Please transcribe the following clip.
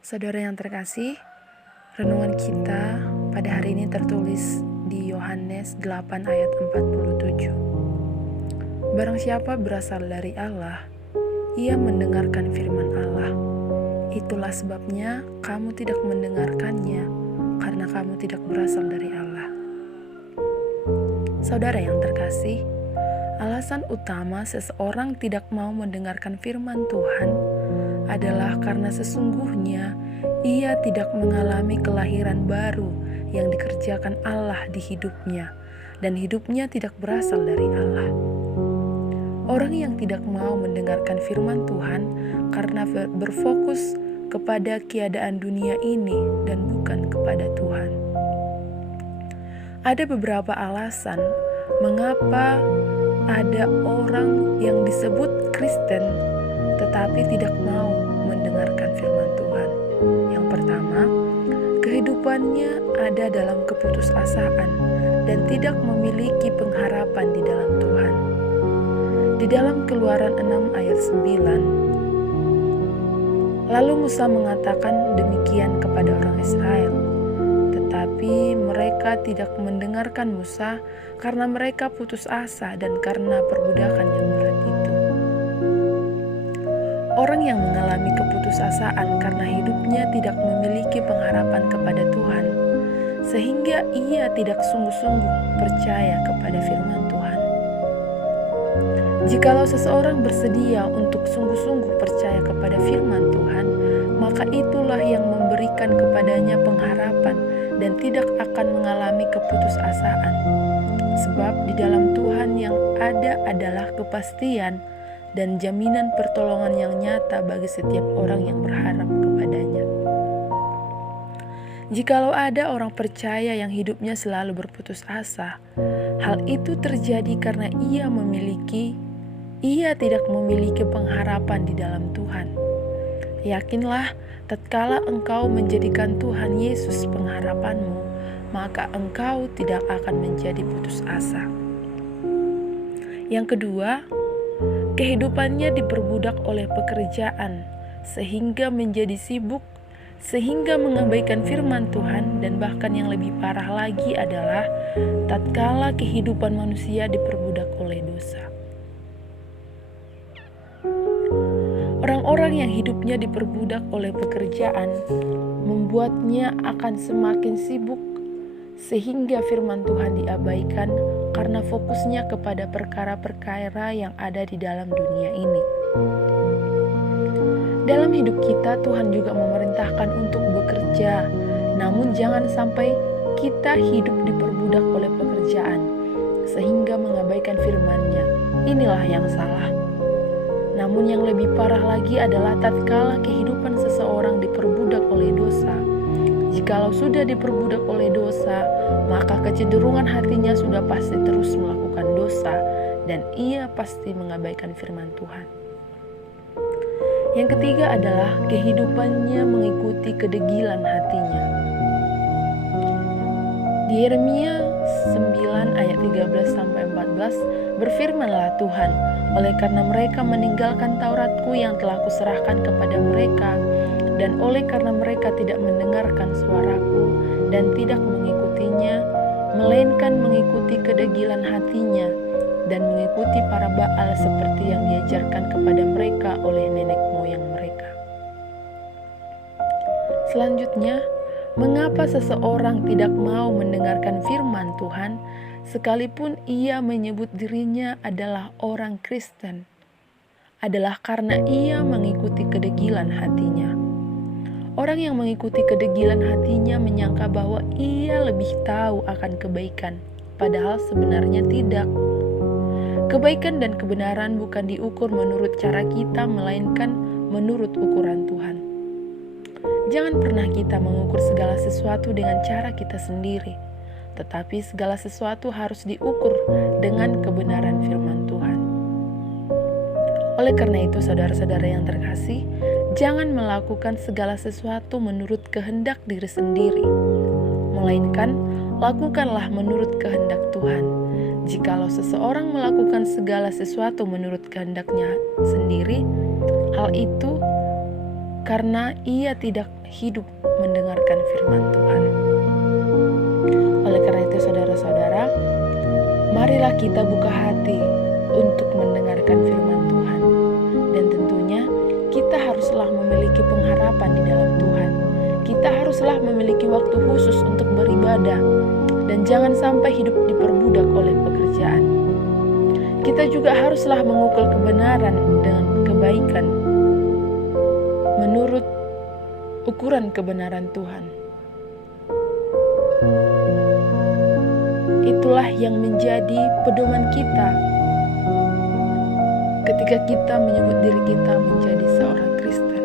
Saudara yang terkasih, renungan kita pada hari ini tertulis di Yohanes 8 ayat 47. Barang siapa berasal dari Allah, ia mendengarkan firman Allah. Itulah sebabnya kamu tidak mendengarkannya, karena kamu tidak berasal dari Allah. Saudara yang terkasih, alasan utama seseorang tidak mau mendengarkan firman Tuhan adalah karena sesungguhnya ia tidak mengalami kelahiran baru yang dikerjakan Allah di hidupnya, dan hidupnya tidak berasal dari Allah. Orang yang tidak mau mendengarkan firman Tuhan karena berfokus kepada keadaan dunia ini dan bukan kepada Tuhan. Ada beberapa alasan mengapa ada orang yang disebut Kristen tetapi tidak mau mendengarkan firman Tuhan. Yang pertama, kehidupannya ada dalam keputusasaan dan tidak memiliki pengharapan di dalam Tuhan. Di dalam Keluaran 6 ayat 9, lalu Musa mengatakan demikian kepada orang Israel, tetapi mereka tidak mendengarkan Musa karena mereka putus asa dan karena perbudakan yang berat itu. Orang yang mengalami keputusasaan karena hidupnya tidak memiliki pengharapan kepada Tuhan, sehingga ia tidak sungguh-sungguh percaya kepada firman Tuhan. Jikalau seseorang bersedia untuk sungguh-sungguh percaya kepada firman Tuhan, maka itulah yang memberikan kepadanya pengharapan dan tidak akan mengalami keputusasaan. Sebab di dalam Tuhan yang ada adalah kepastian dan jaminan pertolongan yang nyata bagi setiap orang yang berharap kepadanya. Jikalau ada orang percaya yang hidupnya selalu berputus asa, hal itu terjadi karena ia tidak memiliki pengharapan di dalam Tuhan. Yakinlah, tatkala engkau menjadikan Tuhan Yesus pengharapanmu, maka engkau tidak akan menjadi putus asa. Yang kedua, kehidupannya diperbudak oleh pekerjaan, sehingga menjadi sibuk, sehingga mengabaikan firman Tuhan, dan bahkan yang lebih parah lagi adalah tatkala kehidupan manusia diperbudak oleh dosa. Orang-orang yang hidupnya diperbudak oleh pekerjaan membuatnya akan semakin sibuk, sehingga firman Tuhan diabaikan karena fokusnya kepada perkara-perkara yang ada di dalam dunia ini. Dalam hidup kita, Tuhan juga memerintahkan untuk bekerja, namun jangan sampai kita hidup diperbudak oleh pekerjaan, sehingga mengabaikan firman-Nya. Inilah yang salah. Namun yang lebih parah lagi adalah tatkala kehidupan seseorang diperbudak oleh dosa. Jikalau sudah diperbudak oleh dosa, maka kecenderungan hatinya sudah pasti terus melakukan dosa, dan ia pasti mengabaikan firman Tuhan. Yang ketiga adalah kehidupannya mengikuti kedegilan hatinya. Di Yeremia 9 ayat 13-14 berfirmanlah Tuhan, oleh karena mereka meninggalkan Tauratku yang telah kuserahkan kepada mereka, dan oleh karena mereka tidak mendengarkan suaraku dan tidak mengikutinya, melainkan mengikuti kedegilan hatinya dan mengikuti para Baal seperti yang diajarkan kepada mereka oleh nenek moyang mereka. Selanjutnya, mengapa seseorang tidak mau mendengarkan firman Tuhan sekalipun ia menyebut dirinya adalah orang Kristen? Adalah karena ia mengikuti kedegilan hatinya. Orang yang mengikuti kedegilan hatinya menyangka bahwa ia lebih tahu akan kebaikan, padahal sebenarnya tidak. Kebaikan dan kebenaran bukan diukur menurut cara kita, melainkan menurut ukuran Tuhan. Jangan pernah kita mengukur segala sesuatu dengan cara kita sendiri, tetapi segala sesuatu harus diukur dengan kebenaran firman Tuhan. Oleh karena itu, saudara-saudara yang terkasih, jangan melakukan segala sesuatu menurut kehendak diri sendiri, melainkan lakukanlah menurut kehendak Tuhan. Jikalau seseorang melakukan segala sesuatu menurut kehendaknya sendiri, hal itu karena ia tidak hidup mendengarkan firman Tuhan. Oleh karena itu saudara-saudara, marilah kita buka hati untuk mendengarkan firman Tuhan. Dan tentunya kita haruslah memiliki pengharapan di dalam Tuhan. Kita haruslah memiliki waktu khusus untuk beribadah dan jangan sampai hidup diperbudak oleh pekerjaan. Kita juga haruslah mengukur kebenaran dengan kebaikan menurut ukuran kebenaran Tuhan. Itulah yang menjadi pedoman kita ketika kita menyebut diri kita menjadi seorang Kristen.